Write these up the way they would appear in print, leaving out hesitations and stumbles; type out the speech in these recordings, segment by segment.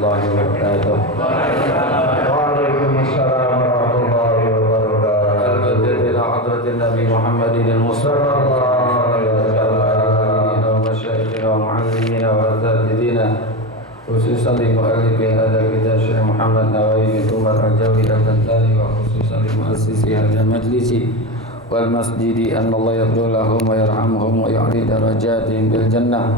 warahmatullahi wabarakatuh. Waalaikumsalam warahmatullahi wabarakatuh. Al-Fatiha ila hadratin Nabi Muhammadin al-Mustafa wa masyayikhina wa mu'allimina wa asatidina khususan li mu'allifi hadha kitab Syekh Muhammad Nawawi bin Umar Rajawi al-Bantani wa khususan li mu'assisi hadha majlisi wal masjidi anna Allah yaghfir lahum wa yarhamhum wa yu'li darajatihim bil jannah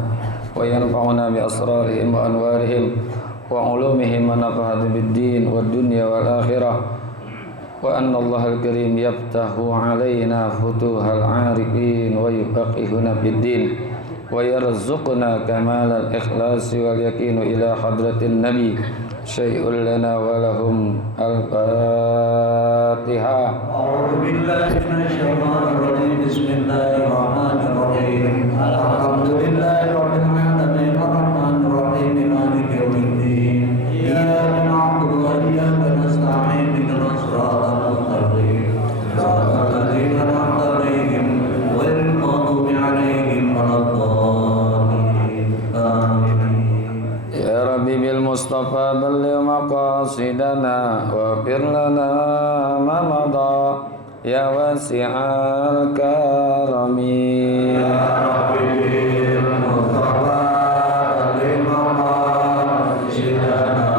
wa yanfa'una bi asrarihim wa anwarihim wa ulumihim wa nafa'atu bid din wad dunya wal akhirah wa anna Allah al-karim yaftahu alaina futuhal arifin wa yuqihuna bid din wa yarzuqna kamalal ikhlasi wal yaqinu ila hadratin nabi syai'un lana wa lahum al-Fatiha. A'udzu billahi minasy syaithanir rajim. Bismillahirrahmanirrahim. Alhamdulillahi rabbil alamin arrahmanir rahim maliki yaumiddin. Iyyaka na'budu wa iyyaka nasta'in ihdinas siratal mustaqim. Siratal ladzina an'amta 'alaihim ghairil maghdubi 'alaihim waladdallin. Amin. Ya Rabbi bil Mustafa balligh maqasidana wa fir lana ma madha ya wasi'al karami. Ya Rabbi bil Mustafa balligh maqasidana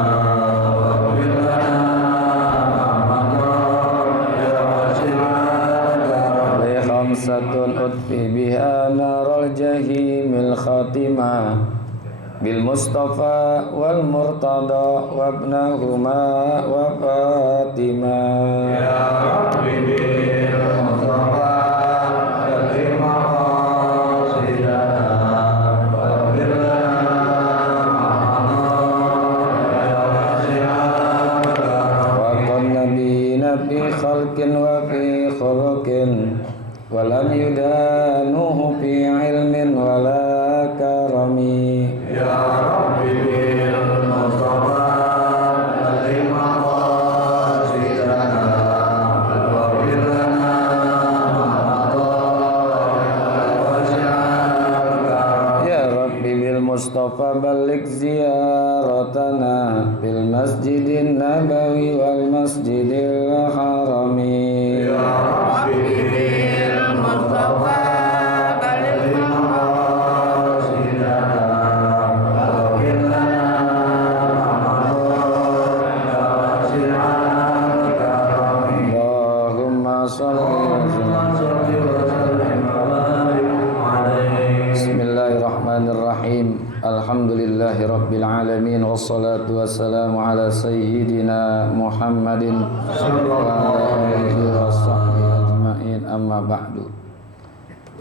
wa fir lana ma madha ya wasi'al karami. Li khamsatun utfi biha narul jahimil khatimah bil Mustafa wal Murtada wa ibnahuma wa Fatimah. Ya Rabbi bil Mustafa balligh maqasidana wa fir lana ma ya wasi'al karami. Wa qad nabiyina fi khalqin wa fi khuluqin wa lam yudanuhu fi ilmin wa la karami. Ya Rabbi bil Mustafa balligh maqasidana wa fir lana ma ya wasi'al karami. Ya Rabbi bil Mustafa balligh ziyaratana bil masjidin nabawi wal masjidil harami. Ya Rabbi bil Mustafa balligh maqasidana wa fir lana ma ya wasi'al karami. Allahumma shalli Allahumma shalli wa sallim wa barik alaihi. Bismillahirrahmanirrahim. Alhamdulillahi rabbil alamin wassalatu wassalamu ala sayyidina Muhammadin wa ala alihi washabbihi ajmain, amma ba'du.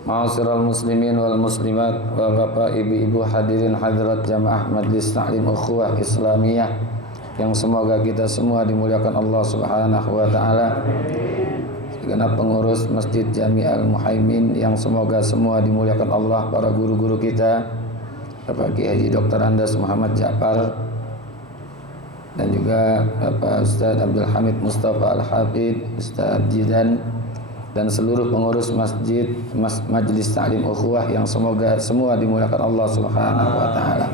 Ma'asyiral muslimin wal muslimat wa bapak ibu-ibu hadirin hadirat jamaah Majlis Ta'lim Ukhuwah Islamiyah yang semoga kita semua dimuliakan Allah Subhanahu wa taala. Segenap pengurus Masjid Jami Al-Muhaimin yang semoga semua dimuliakan Allah, para guru-guru kita, Bapak Kiai Haji Dr. Andas Muhammad Ja'far, dan juga Bapak Ustadz Abdul Hamid Mustafa Al-Hafidh, Ustadz Jidan, dan seluruh pengurus masjid Majlis Ta'lim Ukhuwah yang semoga semua dimuliakan Allah Subhanahu wa taala.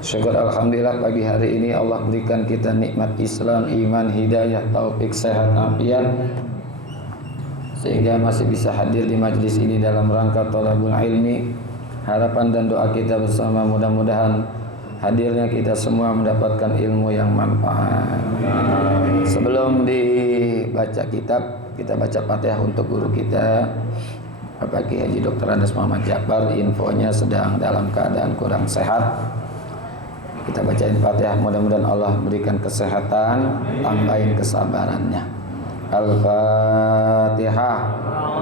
Syukur alhamdulillah pagi hari ini Allah berikan kita nikmat Islam, iman, hidayah, taufik, sehat, afiat, sehingga masih bisa hadir di majlis ini dalam rangka thalabul ilmi. Harapan dan doa kita bersama mudah-mudahan hadirnya kita semua mendapatkan ilmu yang manfaat. Sebelum dibaca kitab, kita baca Fatihah untuk guru kita Bapak Kiai Haji Dr. Andas Muhammad Ja'far. Infonya sedang dalam keadaan kurang sehat. Kita bacain Fatihah, mudah-mudahan Allah berikan kesehatan, tambahin kesabarannya. Al-Fatihah.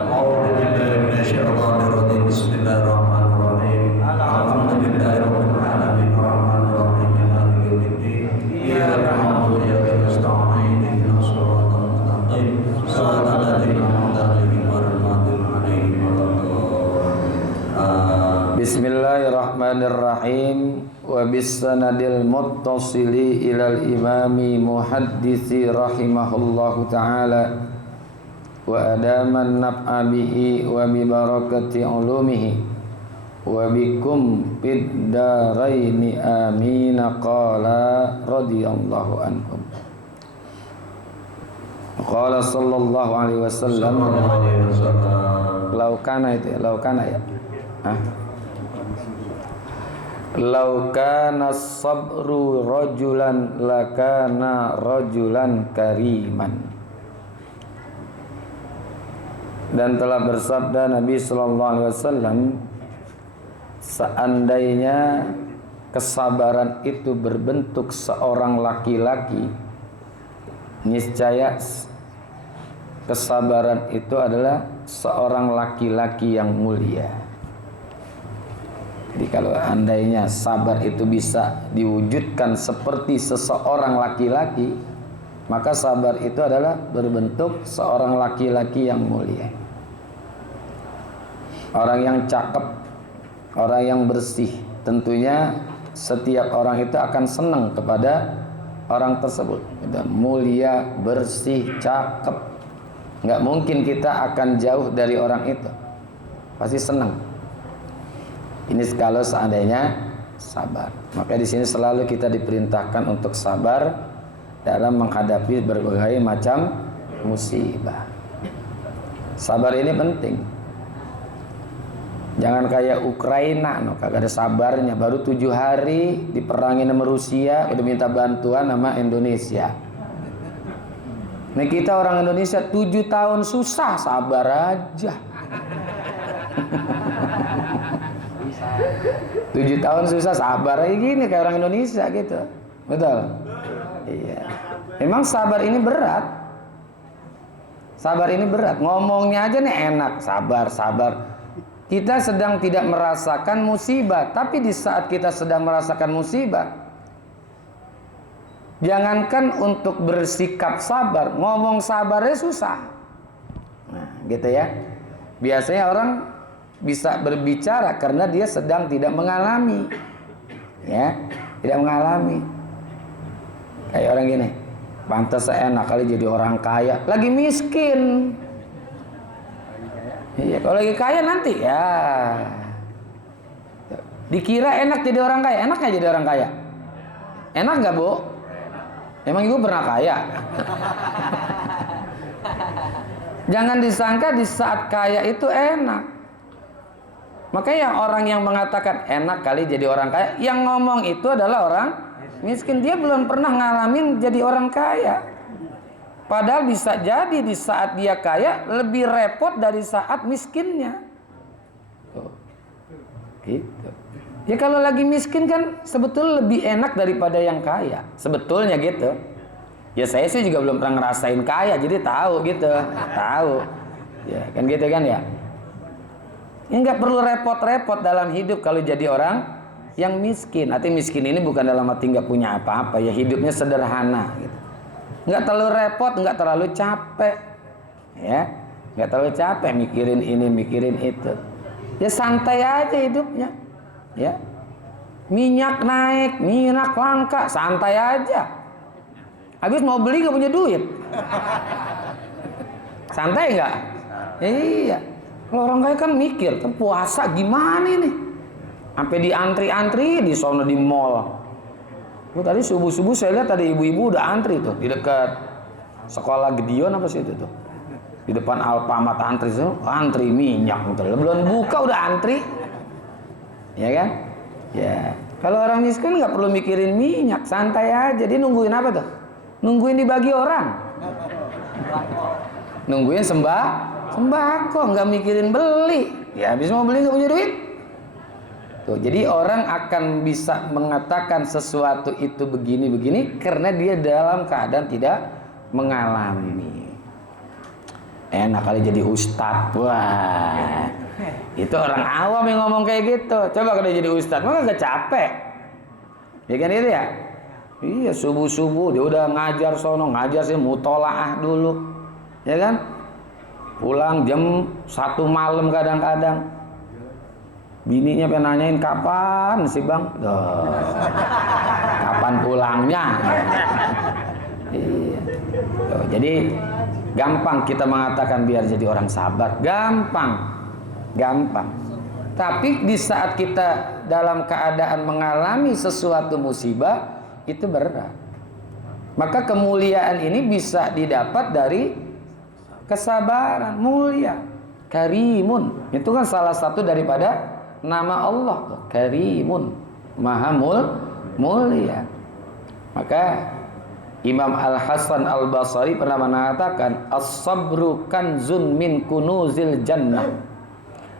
A'udzu billahi minasy syaithanir rajim. Bismillahirrahmanirrahim. Alhamdulillahirabbil alamin arrahmanir rahim maliki yaumiddin. Iyyaka na'budu wa iyyaka nasta'in ihdinas siratal mustaqim. Shiratal ladzina an'amta 'alaihim ghairil maghdubi 'alaihim waladdallin. Bismillahirrahmanirrahim. Wa bis sanadil muttasili ilal imami muhaddisi rahimahullahu ta'ala wa adaman naf'a bihi wa bi barakati ulumihi wa bikum fid daraini amin. Qala radhiyallahu anhum. Qala sallallahu alaihi wasallam, laukana itu ya, laukana ya. Laukana sabru rajulan lakana rajulan kariman. Dan telah bersabda Nabi sallallahu alaihi wasallam, seandainya kesabaran itu berbentuk seorang laki-laki, niscaya kesabaran itu adalah seorang laki-laki yang mulia. Jadi kalau andainya sabar itu bisa diwujudkan seperti seseorang laki-laki, maka sabar itu adalah berbentuk seorang laki-laki yang mulia. Orang yang cakep, orang yang bersih, tentunya setiap orang itu akan senang kepada orang tersebut. Mulia, bersih, cakep. Nggak mungkin kita akan jauh dari orang itu. Pasti senang. Ini kalau seandainya sabar. Maka di sini selalu kita diperintahkan untuk sabar dalam menghadapi berbagai macam musibah. Sabar ini penting. Jangan kayak Ukraina, kagak ada sabarnya. Baru 7 hari diperangi sama Rusia, udah minta bantuan sama Indonesia. Nah kita orang Indonesia 7 tahun susah, sabar aja. 7 tahun susah, sabar aja gini kayak orang Indonesia gitu. Betul? Iya. Memang sabar ini berat. Sabar ini berat. Ngomongnya aja nih enak, sabar, sabar. Kita sedang tidak merasakan musibah, tapi di saat kita sedang merasakan musibah, jangankan untuk bersikap sabar, ngomong sabarnya susah. Nah, gitu ya. Biasanya orang bisa berbicara karena dia sedang tidak mengalami, ya, tidak mengalami. Kayak orang gini, pantas enak kali jadi orang kaya, lagi miskin. Iya, kalau lagi kaya nanti ya dikira enak jadi orang kaya. Enak nggak jadi orang kaya? Enak nggak, Bu? Emang ibu pernah kaya? Jangan disangka di saat kaya itu enak. Makanya orang yang mengatakan enak kali jadi orang kaya, yang ngomong itu adalah orang miskin. Dia belum pernah ngalamin jadi orang kaya. Padahal bisa jadi di saat dia kaya lebih repot dari saat miskinnya. Tuh. Gitu. Ya kalau lagi miskin kan sebetulnya lebih enak daripada yang kaya. Sebetulnya gitu. Ya saya sih juga belum pernah ngerasain kaya, jadi tahu gitu. Tahu. Ya kan gitu kan ya. Ya nggak perlu repot-repot dalam hidup kalau jadi orang yang miskin. Artinya miskin ini bukan dalam arti nggak punya apa-apa, ya hidupnya sederhana gitu. Nggak terlalu repot, nggak terlalu capek, ya, nggak terlalu capek mikirin ini, mikirin itu. Ya santai aja hidupnya, ya. Minyak naik, minyak langka, santai aja. Habis mau beli nggak punya duit, santai nggak? Iya. Kalau orang kaya kan mikir, kan puasa gimana nih? Sampai di antri-antri di sono di mall. Tadi subuh-subuh saya lihat tadi ibu-ibu udah antri tuh di dekat sekolah Gedion apa sih itu tuh. Di depan Alfamart antri tuh, antri minyak betul. Belum buka udah antri. Ya kan? Ya. Kalau orang miskin nggak perlu mikirin minyak, santai aja. Dia nungguin apa tuh? Nungguin dibagi orang. Nungguin sembako, nggak mikirin beli. Ya habis mau beli nggak punya duit. Tuh, jadi orang akan bisa mengatakan sesuatu itu begini-begini karena dia dalam keadaan tidak mengalami. Enak kali jadi ustadz. Wah, itu orang awam yang ngomong kayak gitu. Coba kalau jadi ustadz, maka gak capek. Ya kan itu ya? Iya, subuh-subuh dia udah ngajar sono, ngajar sih mutolaah dulu. Ya kan? Pulang jam 1 malam kadang-kadang. Bininya pengen nanyain kapan sih bang? Kapan pulangnya? Iya. Jadi gampang kita mengatakan biar jadi orang sabar. Gampang. Tapi di saat kita dalam keadaan mengalami sesuatu musibah, itu berat. Maka kemuliaan ini bisa didapat dari kesabaran. Mulia, karimun, itu kan salah satu daripada nama Allah, karimun, maha mulia. Maka Imam Al-Hasan Al-Basri pernah mengatakan, as-sabru kanzun min kunuzil jannah.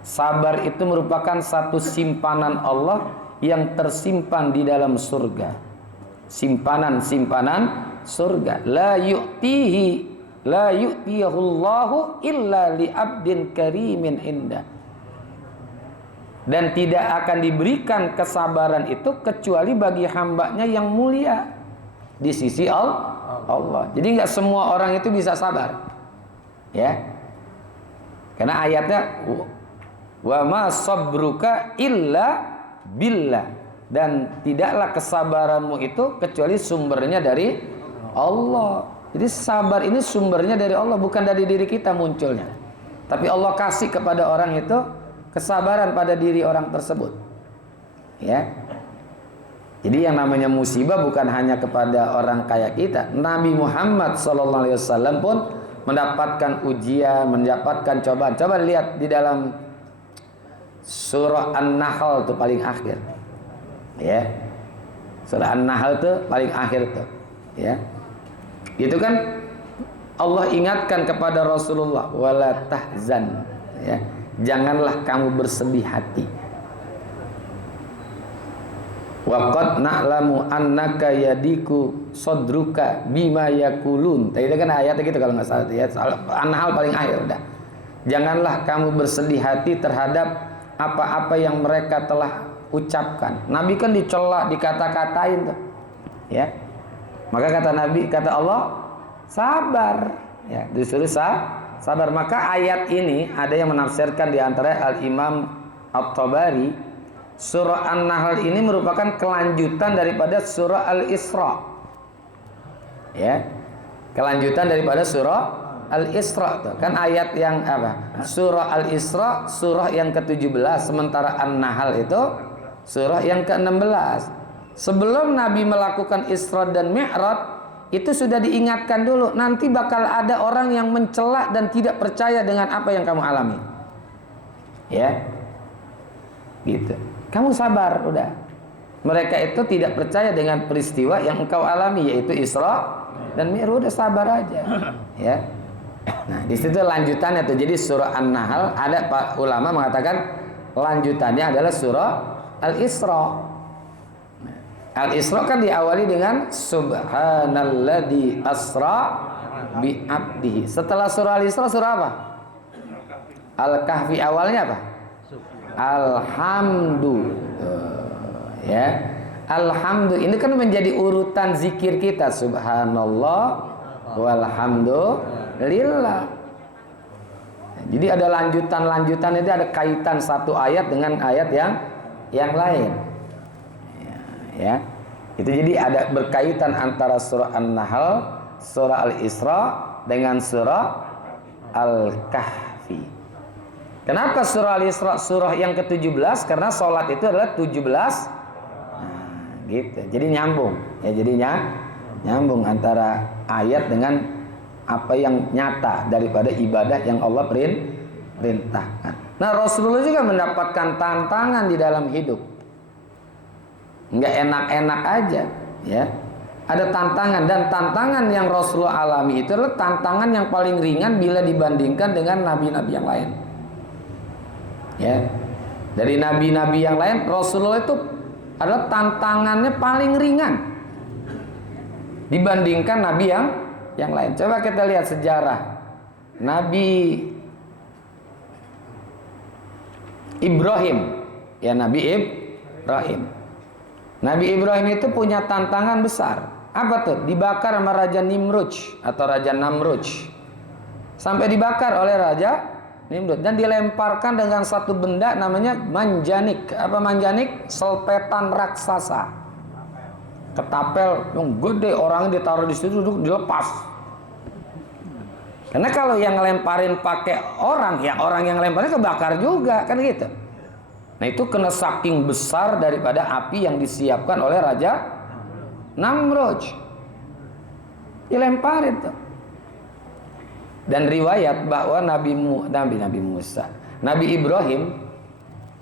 Sabar itu merupakan satu simpanan Allah yang tersimpan di dalam surga. Simpanan-simpanan surga. La yu'tiyahullahu illa li abdin karimin indah. Dan tidak akan diberikan kesabaran itu kecuali bagi hambanya yang mulia di sisi Allah. Jadi nggak semua orang itu bisa sabar, ya. Karena ayatnya wa ma sabruka illa billah, dan tidaklah kesabaranmu itu kecuali sumbernya dari Allah. Jadi sabar ini sumbernya dari Allah, bukan dari diri kita munculnya. Tapi Allah kasih kepada orang itu kesabaran pada diri orang tersebut. Ya. Jadi yang namanya musibah bukan hanya kepada orang kayak kita. Nabi Muhammad SAW pun mendapatkan ujian, mendapatkan cobaan. Coba lihat di dalam surah An-Nahl itu paling akhir. Ya. Surah An-Nahl itu paling akhir tuh. Ya. Itu kan Allah ingatkan kepada Rasulullah, wala tahzan, ya. Janganlah kamu bersedih hati. Wa qad na'lamu annaka yadiku sadruka bima yakulun. Tadi itu kan ayatnya gitu kalau nggak salah ya. An-Nahl paling akhir udah. Janganlah kamu bersedih hati terhadap apa-apa yang mereka telah ucapkan. Nabi kan dicela, dikata-katain tuh. Ya. Maka kata Nabi, kata Allah, sabar. Ya, disuruh sabar. Maka ayat ini ada yang menafsirkan di antara Al-Imam At-Tabari, surah An-Nahl ini merupakan kelanjutan daripada surah Al-Isra. Ya. Kelanjutan daripada surah Al-Isra tuh. Kan ayat yang apa? Surah Al-Isra surah yang ke-17, sementara An-Nahl itu surah yang ke-16. Sebelum Nabi melakukan Isra dan Mi'raj, itu sudah diingatkan dulu, nanti bakal ada orang yang mencela dan tidak percaya dengan apa yang kamu alami. Ya. Gitu. Kamu sabar, udah. Mereka itu tidak percaya dengan peristiwa yang engkau alami, yaitu Isra dan Mi'raj, udah sabar aja. Ya. Nah, di situ lanjutannya tuh. Jadi surah An-Nahl, ada Pak ulama mengatakan lanjutannya adalah surah Al-Isra. Al-Isra kan diawali dengan subhanalladzi asra bi abdihi. Setelah surah Al-Isra surah apa? Al-Kahfi awalnya apa? Alhamdulillah. Ya. Alhamdulillah ini kan menjadi urutan zikir kita, subhanallah walhamdulillah. Jadi ada lanjutan itu, ada kaitan satu ayat dengan ayat yang lain. Ya, itu jadi ada berkaitan antara surah An-Nahl, surah Al-Isra dengan surah Al-Kahfi. Kenapa surah Al-Isra surah yang ke-17? Karena sholat itu adalah 17. Nah, gitu. Jadi nyambung. Ya, jadinya nyambung antara ayat dengan apa yang nyata daripada ibadah yang Allah perintahkan. Nah, Rasulullah juga mendapatkan tantangan di dalam hidup. Nggak enak-enak aja, ya. Ada tantangan, dan tantangan yang Rasulullah alami itu adalah tantangan yang paling ringan bila dibandingkan dengan nabi-nabi yang lain. Ya. Dari nabi-nabi yang lain, Rasulullah itu adalah tantangannya paling ringan dibandingkan nabi yang lain. Coba kita lihat sejarah Nabi Ibrahim. Ya, Nabi Ibrahim. Nabi Ibrahim itu punya tantangan besar. Apa tuh? Dibakar sama Raja Nimrud atau Raja Namrud. Sampai dibakar oleh Raja Nimrud dan dilemparkan dengan satu benda namanya manjanik. Apa manjanik? Selpetan raksasa. Ketapel yang gede, orang ditaruh di situ, duduk dilepas. Karena kalau yang ngelemparin pakai orang, ya orang yang lemparin kebakar juga, kan gitu. Nah itu kena saking besar daripada api yang disiapkan oleh Raja Namrud. Dilemparin tuh. Dan riwayat bahwa Nabi Musa, Nabi Ibrahim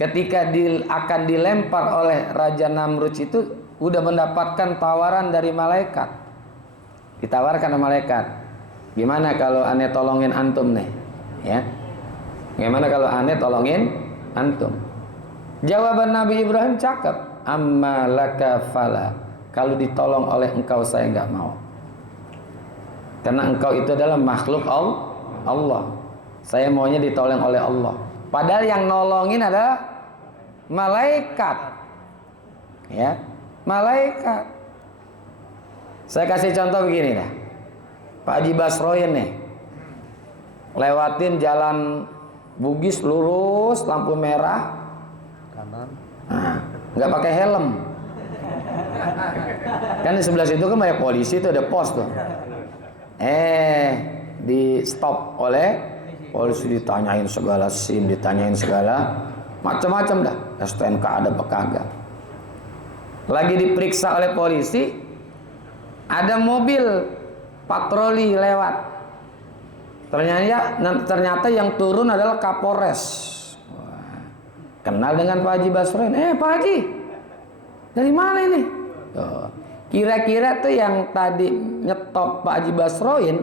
ketika akan dilempar oleh Raja Namrud itu udah mendapatkan tawaran dari malaikat. Ditawarkan oleh malaikat, gimana kalau aneh tolongin antum nih, ya? Gimana kalau aneh tolongin antum? Jawaban Nabi Ibrahim cakep, amma laka fala. Kalau ditolong oleh engkau saya nggak mau. Karena engkau itu adalah makhluk Allah. Saya maunya ditolong oleh Allah. Padahal yang nolongin adalah malaikat. Ya, malaikat. Saya kasih contoh begini dah. Pak Haji Basroin nih, lewatin jalan Bugis lurus, lampu merah, kanan, nggak pakai helm. Kan di sebelah situ kan banyak polisi tuh, ada pos tuh. Di stop oleh polisi, ditanyain segala SIM, ditanyain segala macam-macam dah. STNK ada apa kagak. Lagi diperiksa oleh polisi, ada mobil patroli lewat. Ternyata yang turun adalah Kapolres. Wah, kenal dengan Pak Haji Basroin. Pak Haji, dari mana ini? Kira-kira tuh yang tadi nyetop Pak Haji Basroin,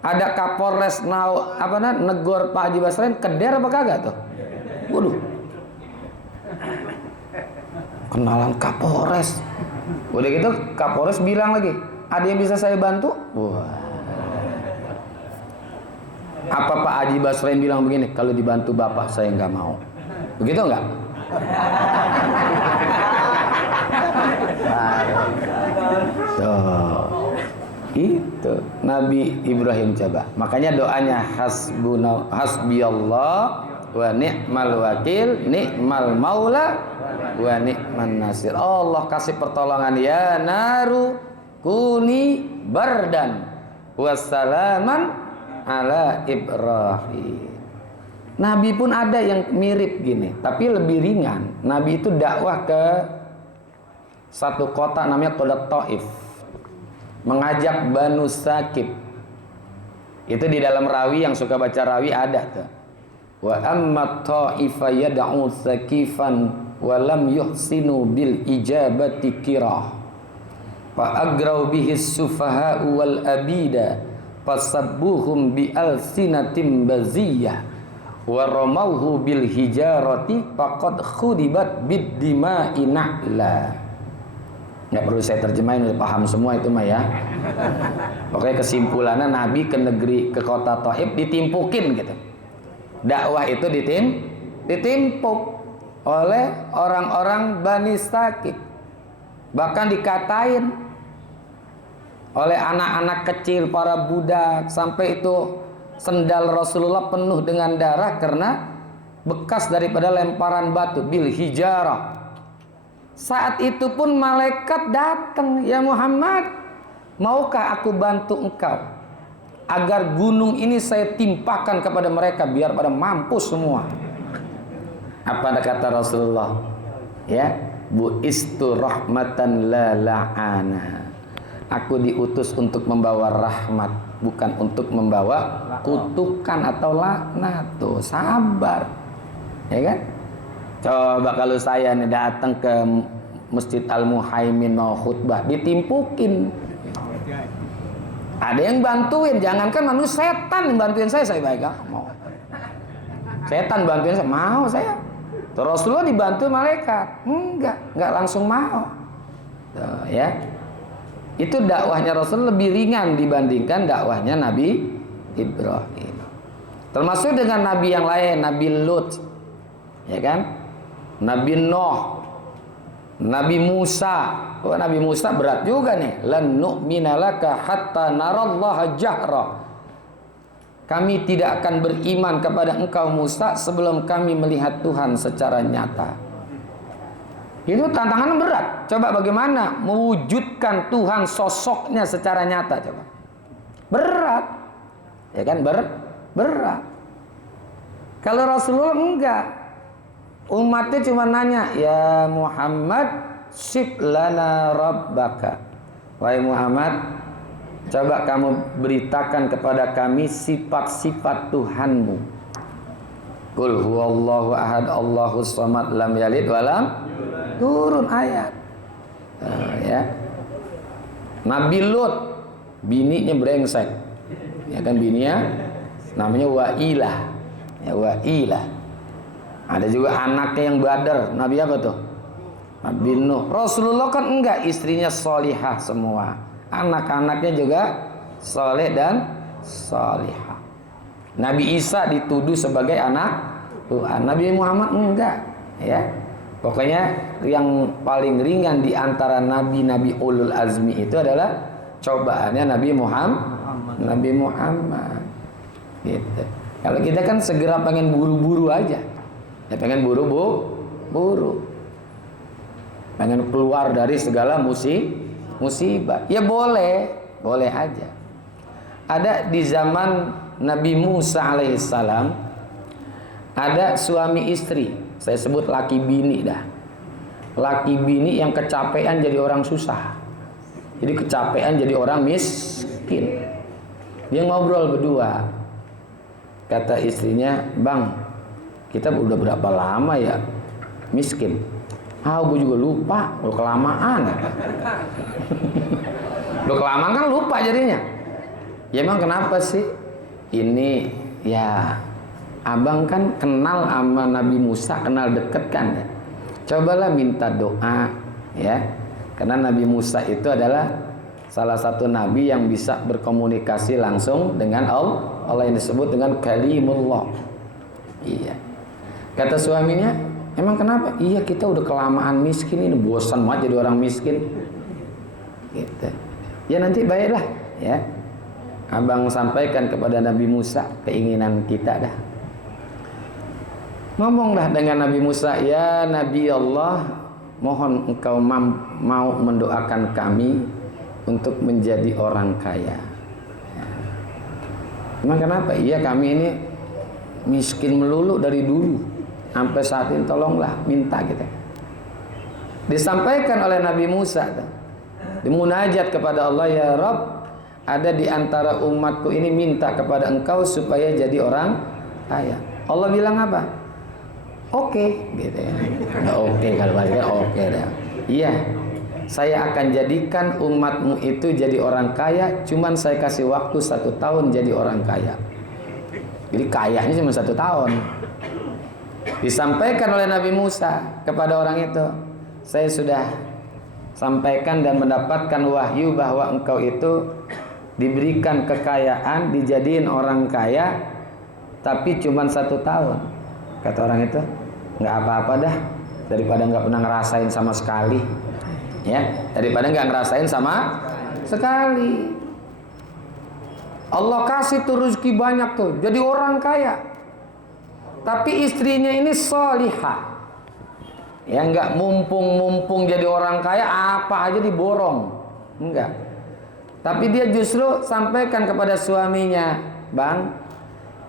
ada Kapolres negor Pak Haji Basroin, keder apa kagak tuh? Waduh, kenalan Kapolres. Udah gitu Kapolres bilang lagi, ada yang bisa saya bantu? Wah. Apa Pak Haji Basroin bilang begini, kalau dibantu Bapak saya nggak mau. Begitu nggak? Itu Nabi Ibrahim coba. Makanya doanya hasbiyallah wa ni'mal wakil, ni'mal maula wa ni'man nasir. Allah kasih pertolongan, ya naru kuni bardan wassalaman ala Ibrahim. Nabi pun ada yang mirip gini, tapi lebih ringan. Nabi itu dakwah ke satu kota namanya kota Taif, mengajak Banu Sakib. Itu di dalam rawi, yang suka baca rawi ada tuh. Wa amma Taifa yad'u sakifan wa lam yuhsinu bil ijabati kirah. Fa agrau bihi sufaha wal abida fasabbuhum bi alsinatim baziyah wa ramauhu bil hijarati faqad khudibat bid dima'i na'la. Nggak perlu saya terjemahin, udah paham semua itu mah ya. Pokoknya kesimpulannya Nabi ke kota Taif ditimpukin gitu. Dakwah itu ditimpuk oleh orang-orang Bani Sakib. Bahkan dikatain oleh anak-anak kecil, para budak, sampai itu sendal Rasulullah penuh dengan darah karena bekas daripada lemparan batu, bil hijarah. Saat itu pun malaikat datang, ya Muhammad, maukah aku bantu engkau agar gunung ini saya timpakan kepada mereka biar pada mampus semua. Apa kata Rasulullah? Ya, bu'istu rahmatan la la'ana. Aku diutus untuk membawa rahmat, bukan untuk membawa kutukan atau laknat. Tuh, sabar. Ya kan? Coba kalau saya nih datang ke Masjid Al-Muhaimin mau khutbah, ditimpukin. Ada yang bantuin, jangankan manusia, setan yang bantuin saya baik mau. Setan bantuin saya, mau saya. Terus Rasulullah dibantu malaikat, enggak langsung mau. Tuh, ya. Itu dakwahnya Rasul lebih ringan dibandingkan dakwahnya Nabi Ibrahim. Termasuk dengan Nabi yang lain, Nabi Lut, ya kan? Nabi Nuh, Nabi Musa. Nabi Musa berat juga nih. Lan nu'mina laka hatta narallaha jahra. Kami tidak akan beriman kepada engkau Musa sebelum kami melihat Tuhan secara nyata. Itu tantangan berat. Coba bagaimana mewujudkan Tuhan sosoknya secara nyata, coba. Berat. Ya kan, berat. Kalau Rasulullah enggak. Umatnya cuma nanya, ya Muhammad, sif lana rabbaka. Wahai Muhammad, coba kamu beritakan kepada kami sifat-sifat Tuhanmu. Qul huwallahu ahad, Allahus samad, lam yalid walam. Turun ayat. Ya. Nabi Lut, bininya brengsek. Ya kan bininya namanya Wa'ilah. Ya Wa'ilah. Ada juga anaknya yang badar. Nabi apa tuh? Nabi Nuh. Rasulullah kan enggak, istrinya solihah semua. Anak-anaknya juga soleh dan solihah. Nabi Isa dituduh sebagai anak Tuhan. Nabi Muhammad enggak. Ya. Pokoknya yang paling ringan di antara nabi-nabi ulul azmi itu adalah cobaannya Nabi Muhammad. Nabi Muhammad. Gitu. Kalau kita kan segera pengen buru-buru aja. Ya pengen buru-buru. Pengen keluar dari segala musibah. Ya boleh aja. Ada di zaman Nabi Musa alaihissalam, ada suami istri. Saya sebut laki bini dah. Laki bini yang kecapean jadi orang susah. Jadi kecapean jadi orang miskin. Dia ngobrol berdua. Kata istrinya, "Bang, kita udah berapa lama ya miskin?" "Ah, gue juga lupa, lo kelamaan." Lo kelamaan kan lupa jadinya. Ya emang kenapa sih? Ini ya abang kan kenal sama Nabi Musa, kenal deket kan ya. Cobalah minta doa ya. Karena Nabi Musa itu adalah salah satu nabi yang bisa berkomunikasi langsung dengan Allah yang disebut dengan kalimullah. Iya. Kata suaminya, "Emang kenapa?" "Iya, kita udah kelamaan miskin ini, bosan banget jadi orang miskin." Gitu. Ya nanti baiklah ya. Abang sampaikan kepada Nabi Musa keinginan kita dah. Ngomonglah dengan Nabi Musa, "Ya Nabi Allah, mohon engkau mau mendoakan kami untuk menjadi orang kaya." Emang kenapa? "Iya, kami ini miskin melulu dari dulu sampai saat ini, tolonglah, minta kita." Disampaikan oleh Nabi Musa, dimunajat kepada Allah, "Ya Rabb, ada di antara umatku ini minta kepada engkau supaya jadi orang kaya." Allah bilang apa? "Oke," gitu ya. Oke, kalau bahasa oke dah. "Iya, saya akan jadikan umatmu itu jadi orang kaya, cuman saya kasih waktu 1 tahun jadi orang kaya." Jadi kayanya cuma 1 tahun. Disampaikan oleh Nabi Musa kepada orang itu, "Saya sudah sampaikan dan mendapatkan wahyu bahwa engkau itu diberikan kekayaan, dijadiin orang kaya, tapi cuma 1 tahun." Kata orang itu, "Nggak apa-apa dah, daripada nggak pernah ngerasain sama sekali." Ya, daripada nggak ngerasain sama sekali. Allah kasih tuh rezeki banyak tuh, jadi orang kaya. Tapi istrinya ini salihah. Ya nggak mumpung jadi orang kaya, apa aja diborong. Enggak. Tapi dia justru sampaikan kepada suaminya, "Bang,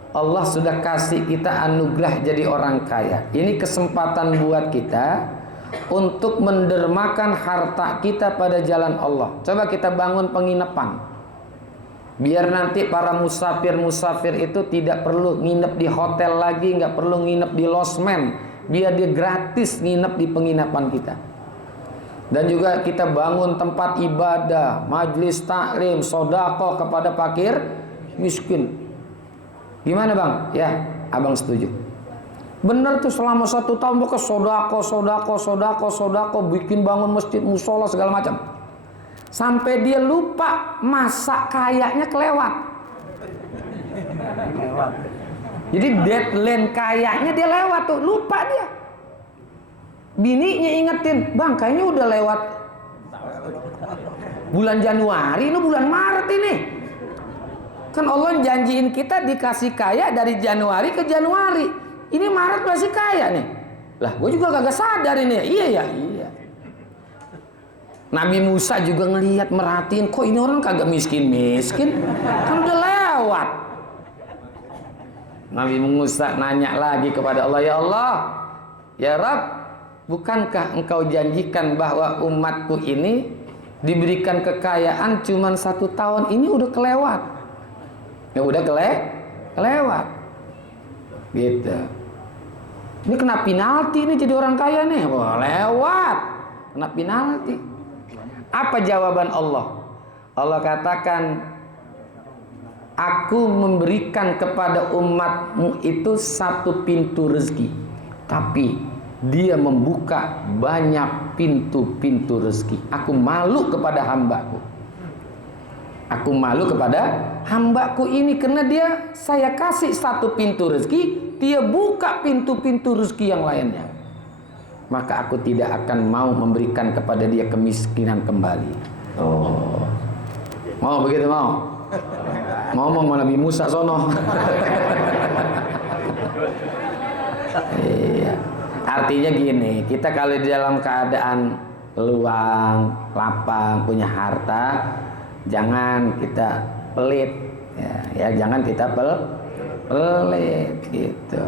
Allah sudah kasih kita anugerah jadi orang kaya. Ini kesempatan buat kita untuk mendermakan harta kita pada jalan Allah. Coba kita bangun penginapan. Biar nanti para musafir itu tidak perlu nginep di hotel lagi, nggak perlu nginep di losmen. Biar dia gratis nginep di penginapan kita. Dan juga kita bangun tempat ibadah, majlis taklim, sodako kepada fakir miskin." Gimana bang? Ya, abang setuju. Bener tuh, selama 1 tahun pokoknya sodako, bikin bangun masjid, musola segala macam. Sampai dia lupa masa kayanya kelewat. Jadi deadline kayanya dia lewat tuh, lupa dia. Bininya ingetin, "Bang, kayaknya udah lewat bulan Januari, ini bulan Maret ini. Kan Allah janjiin kita dikasih kaya dari Januari ke Januari. Ini Maret masih kaya nih." Lah, gue juga kagak sadar ini. Iya. Nabi Musa juga ngelihat, merhatiin, kok ini orang kagak miskin-miskin. Kan udah lewat. Nabi Musa nanya lagi kepada Allah, "Ya Allah, Ya Rabb, bukankah engkau janjikan bahwa umatku ini diberikan kekayaan cuma 1 tahun, ini udah kelewat. Ya udah kelewat. Gitu. Ini kena penalti nih jadi orang kaya nih. Wah, lewat. Kena penalti. Apa jawaban Allah? Allah katakan, aku memberikan kepada umatmu itu 1 pintu rezeki, tapi dia membuka banyak pintu-pintu rezeki. Aku malu kepada hambaku. Aku malu kepada hambaku ini karena dia, saya kasih 1 pintu rezeki, dia buka pintu-pintu rezeki yang lainnya. Maka aku tidak akan mau memberikan kepada dia kemiskinan kembali. Oh, mau begitu mau? Ngomong sama Nabi Musa sono. Iya. Artinya gini, kita kalau di dalam keadaan luang, lapang, punya harta, jangan kita pelit, ya jangan kita pelit gitu.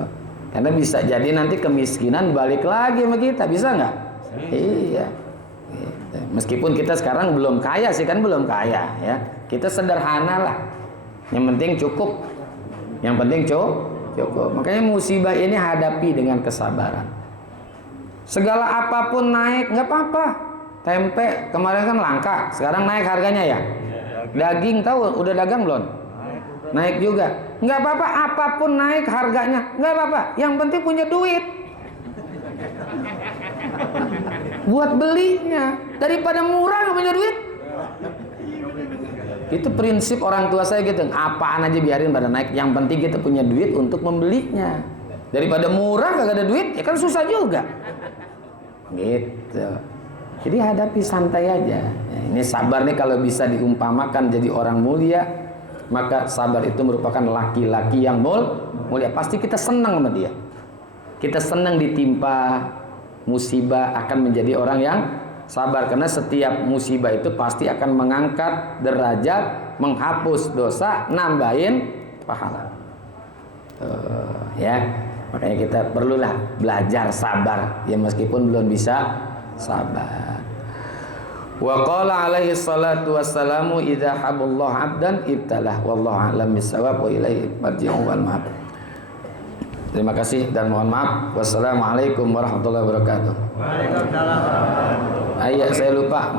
Karena bisa jadi nanti kemiskinan balik lagi sama kita, bisa nggak? Iya. Gitu. Meskipun kita sekarang belum kaya sih, kan belum kaya ya. Kita sederhana lah. Yang penting cukup. Yang penting cukup. Makanya musibah ini hadapi dengan kesabaran. Segala apapun naik nggak apa-apa. Tempe kemarin kan langka, sekarang naik harganya ya. Daging tahu udah dagang belum? Naik juga. Nggak apa-apa, apapun naik harganya, nggak apa-apa. Yang penting punya duit buat belinya, daripada murah nggak punya duit. Itu prinsip orang tua saya gitu. Apaan aja biarin pada naik, yang penting kita punya duit untuk membelinya. Daripada murah nggak ada duit, ya kan susah juga. Gitu. Jadi hadapi santai aja. Ini sabar nih kalau bisa diumpamakan jadi orang mulia, maka sabar itu merupakan laki-laki yang mulia. Pasti kita senang sama dia. Kita senang ditimpa musibah, akan menjadi orang yang sabar. Karena setiap musibah itu pasti akan mengangkat derajat, menghapus dosa, nambahin pahala. Ya, makanya kita perlulah belajar sabar. Ya meskipun belum bisa sabar. Wa qala alaihi salatu wassalamu idza haballahu 'abdan ibtalah wallahu a'lam bissawab wa ilaihi marji'u wal ma'ab. Terima kasih dan mohon maaf. Wassalamualaikum warahmatullahi wabarakatuh. Waalaikumsalam. Saya lupa